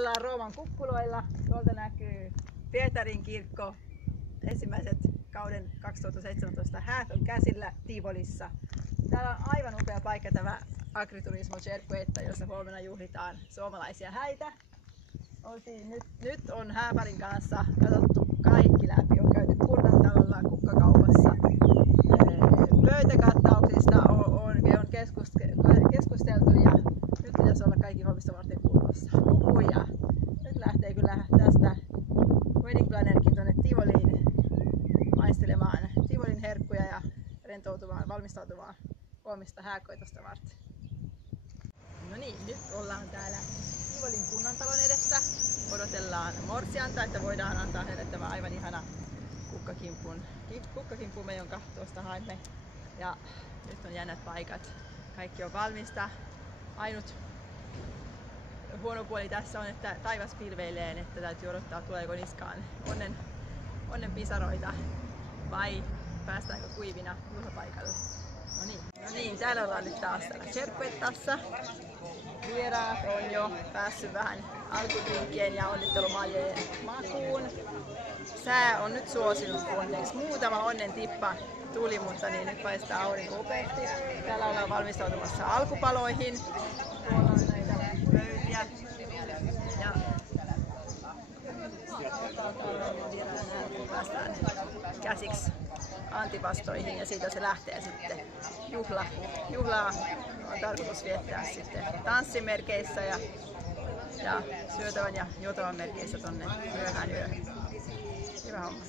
ollaan Rooman kukkuloilla. Tuolta näkyy Pietarin kirkko. Ensimmäiset kauden 2017 häät on käsillä Tivolissa. Täällä on aivan upea paikka tämä Agriturismo Cerquetta, jossa huomenna juhlitaan suomalaisia häitä. Nyt on hääparin kanssa katsottu kaikki läpi. On käyty Kunnantalolla, kukkakaupassa. Pöytäkattauksista on keskusteltu ja nyt pitäisi olla kaikki huomista varten kunnossa. Ja nyt lähtee kyllä tästä Wedding Plannerkin tuonne Tivoliin maistelemaan Tivolin herkkuja ja rentoutumaan, valmistautumaan huomista hääkoitosta varten. No niin, nyt ollaan täällä Tivolin kunnantalon edessä. Odotellaan morsianta, että voidaan antaa heille tämä aivan ihana kukkakimpumme, jonka tuosta haimme. Ja nyt on jännät paikat. Kaikki on valmista. Ainut huono puoli tässä on, että taivas pilveilee, että täytyy odottaa tuleeko niskaan onnen pisaroita vai päästäänkö kuivina juhlapaikalle. No niin, täällä ollaan nyt taas täällä Cerquettassa. Vieraat on jo päässyt vähän alkudrinkkien ja onnittelumajojen makuun. Sää on nyt suosinut onneksi. Muutama onnen tippa tuli, mutta niin nyt paistaa aurinko upeasti. Täällä ollaan valmistautumassa alkupaloihin. Tuolla on näitä pöytiä. Ja päästään käsiksi antipastoihin ja siitä se lähtee sitten juhlaa on tarkoitus viettää sitten tanssimerkeissä ja syötävän ja juotavan merkeissä tonne myöhään yöhön. Hyvä homma.